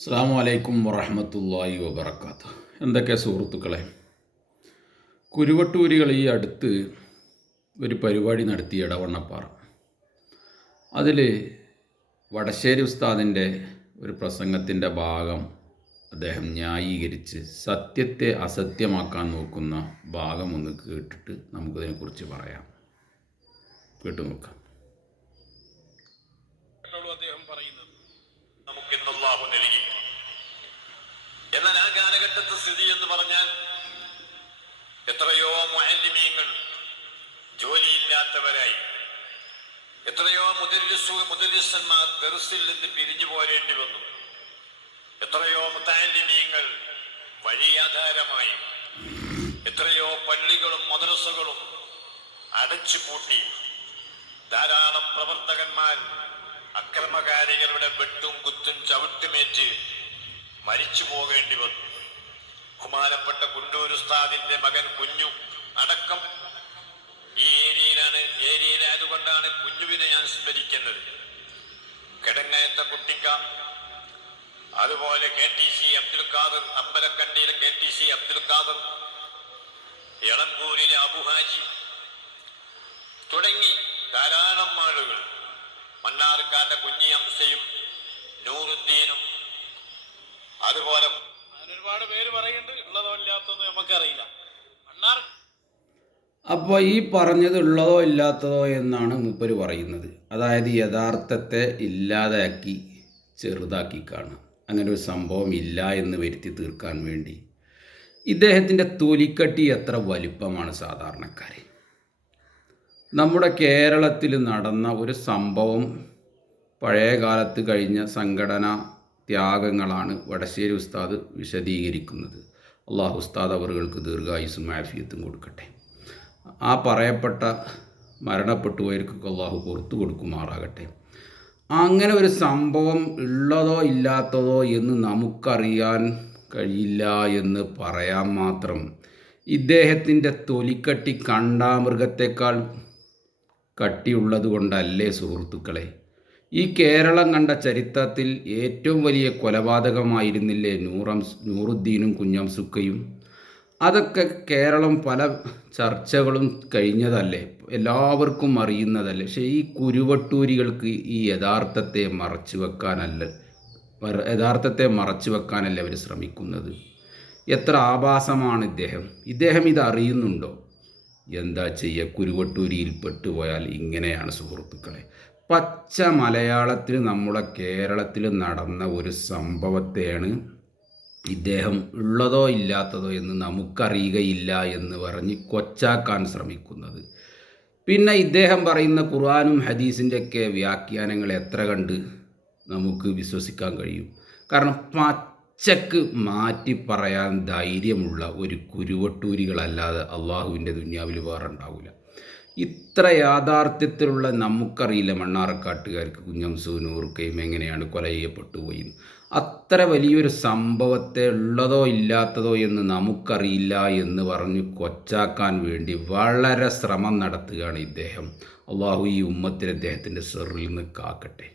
അസ്സലാമു അലൈക്കും വറഹ്മത്തുള്ളാഹി വബറകാതുഹു. എന്തൊക്കെ സുഹൃത്തുക്കളെ, കുരുവട്ടൂരികൾ ഈ അടുത്ത് ഒരു പരിപാടി നടത്തി എടവണ്ണപ്പാറ. അതിൽ വടശ്ശേരി ഉസ്താദിൻ്റെ ഒരു പ്രസംഗത്തിൻ്റെ ഭാഗം അദ്ദേഹം ന്യായീകരിച്ച് സത്യത്തെ അസത്യമാക്കാൻ നോക്കുന്ന ഭാഗം ഒന്ന് കേട്ടിട്ട് നമുക്കതിനെക്കുറിച്ച് പറയാം. കേട്ടു നോക്കാം. അദ്ദേഹം പറയുന്നത് നമുക്കിന്ന് അല്ലാഹു നൽകി. എന്നാൽ ആ കാലഘട്ടത്തെ സ്ഥിതി എന്ന് പറഞ്ഞാൽ എത്രയോ മുഅല്ലിമീങ്ങൾ ജോലിയില്ലാത്തവരായി, എത്രയോ മുദരിസന്മാർ ദർസിൽ നിന്ന് പിരിഞ്ഞു പോരേണ്ടി വന്നു, എത്രയോ മുതഅല്ലിമീങ്ങൾ വഴിയാധാരമായി, എത്രയോ പള്ളികളും മദ്രസകളും അടച്ചുപൂട്ടി, ധാരാളം പ്രവർത്തകന്മാർ അക്രമകാരികളുടെ വെട്ടും കുത്തും ചവിട്ടുമേറ്റ് മരിച്ചു പോകേണ്ടി വന്നു. ബഹുമാനപ്പെട്ട കുണ്ടൂർ ഉസ്താദിന്റെ മകൻ കുഞ്ഞു അടക്കം ഈ ഏരിയയിലായതുകൊണ്ടാണ് കുഞ്ഞുവിനെ ഞാൻ സ്മരിക്കുന്നത്. കിടങ്ങയത്തെ കുട്ടിക്ക, അതുപോലെ KTC അബ്ദുൽ ഖാദർ, അമ്പലക്കണ്ടിയിലെ KTC അബ്ദുൽ ഖാദർ, എളങ്കൂരിലെ അബുഹാജി തുടങ്ങി ധാരാളം ആളുകൾ, മണ്ണാർക്കാന്റെ കുഞ്ഞി അംസയും നൂറുദ്ദീനും, അതുപോലെ ഒരുപാട് പേര് പറയുന്നുണ്ട്. ഉള്ളതോ ഇല്ലാത്തതോ നമുക്കറിയില്ല. അപ്പോൾ ഈ പറഞ്ഞത് ഉള്ളതോ ഇല്ലാത്തതോ എന്നാണ് മൂപ്പര് പറയുന്നത്. അതായത് യഥാർത്ഥത്തെ ഇല്ലാതാക്കി ചെറുതാക്കി കാണുക. അങ്ങനെ ഒരു സംഭവം ഇല്ല എന്ന് വരുത്തി തീർക്കാൻ വേണ്ടി ഇദ്ദേഹത്തിൻ്റെ തൊലിക്കട്ടി എത്ര വലിപ്പമാണ് സാധാരണക്കാർ. നമ്മുടെ കേരളത്തിൽ നടന്ന ഒരു സംഭവം, പഴയ കാലത്ത് കഴിഞ്ഞ സംഘടനാ ത്യാഗങ്ങളാണ് വടശ്ശേരി ഉസ്താദ് വിശദീകരിക്കുന്നത്. അള്ളാഹു ഉസ്താദ് അവർക്ക് ദീർഘായുസ്സും ആഫിയത്തും കൊടുക്കട്ടെ. ആ പറയപ്പെട്ട മരണപ്പെട്ടു പോയവർക്കൊക്കെ അള്ളാഹു പുറത്തു കൊടുക്കുമാറാകട്ടെ. അങ്ങനെ ഒരു സംഭവം ഉള്ളതോ ഇല്ലാത്തതോ എന്ന് നമുക്കറിയാൻ കഴിയില്ല എന്ന് പറയാൻ മാത്രം ഇദ്ദേഹത്തിൻ്റെ തൊലിക്കട്ടി കണ്ടാമൃഗത്തേക്കാൾ കട്ടിയുള്ളത് കൊണ്ടല്ലേ സുഹൃത്തുക്കളെ? ഈ കേരളം കണ്ട ചരിത്രത്തിൽ ഏറ്റവും വലിയ കൊലപാതകമായിരുന്നില്ലേ നൂറുദ്ദീനും കുഞ്ഞംസുക്കയും? അതൊക്കെ കേരളം പല ചർച്ചകളും കഴിഞ്ഞതല്ലേ, എല്ലാവർക്കും അറിയുന്നതല്ലേ. പക്ഷേ ഈ കുരുവട്ടൂരികൾക്ക് ഈ യഥാർത്ഥത്തെ മറച്ചു വെക്കാനല്ലേ അവർ ശ്രമിക്കുന്നത്. എത്ര ആഭാസമാണ് ഇദ്ദേഹം ഇത് അറിയുന്നുണ്ടോ? എന്താ ചെയ്യുക, കുരുവട്ടൂരിയിൽ പെട്ടുപോയാൽ ഇങ്ങനെയാണ് സുഹൃത്തുക്കളെ. പച്ച മലയാളത്തിൽ നമ്മുടെ കേരളത്തിൽ നടന്ന ഒരു സംഭവത്തെയാണ് ഇദ്ദേഹം ഉള്ളതോ ഇല്ലാത്തതോ എന്ന് നമുക്കറിയുകയില്ല എന്ന് പറഞ്ഞ് കൊച്ചാക്കാൻ ശ്രമിക്കുന്നത്. പിന്നെ ഇദ്ദേഹം പറയുന്ന ഖുർആനും ഹദീസിൻ്റെയൊക്കെ വ്യാഖ്യാനങ്ങൾ എത്ര കണ്ട് നമുക്ക് വിശ്വസിക്കാൻ കഴിയും? കാരണം പച്ചക്ക് മാറ്റി പറയാൻ ധൈര്യമുള്ള ഒരു കുരുവട്ടൂരികളല്ലാതെ അള്ളാഹുവിൻ്റെ ദുനിയാവിൽ വേറെ ഉണ്ടാവില്ല. ഇത്ര യാഥാർത്ഥ്യത്തിലുള്ള നമുക്കറിയില്ല മണ്ണാർക്കാട്ടുകാർക്ക് കുഞ്ഞംസു നൂറുക്കയും എങ്ങനെയാണ് കൊല ചെയ്യപ്പെട്ടു പോയി. അത്ര വലിയൊരു സംഭവത്തെ ഉള്ളതോ ഇല്ലാത്തതോ എന്ന് നമുക്കറിയില്ല എന്ന് പറഞ്ഞ് കൊച്ചാക്കാൻ വേണ്ടി വളരെ ശ്രമം നടത്തുകയാണ് ഇദ്ദേഹം. അള്ളാഹു ഈ ഉമ്മത്തിൽ അദ്ദേഹത്തിൻ്റെ സെറിൽ നിന്ന് കാക്കട്ടെ.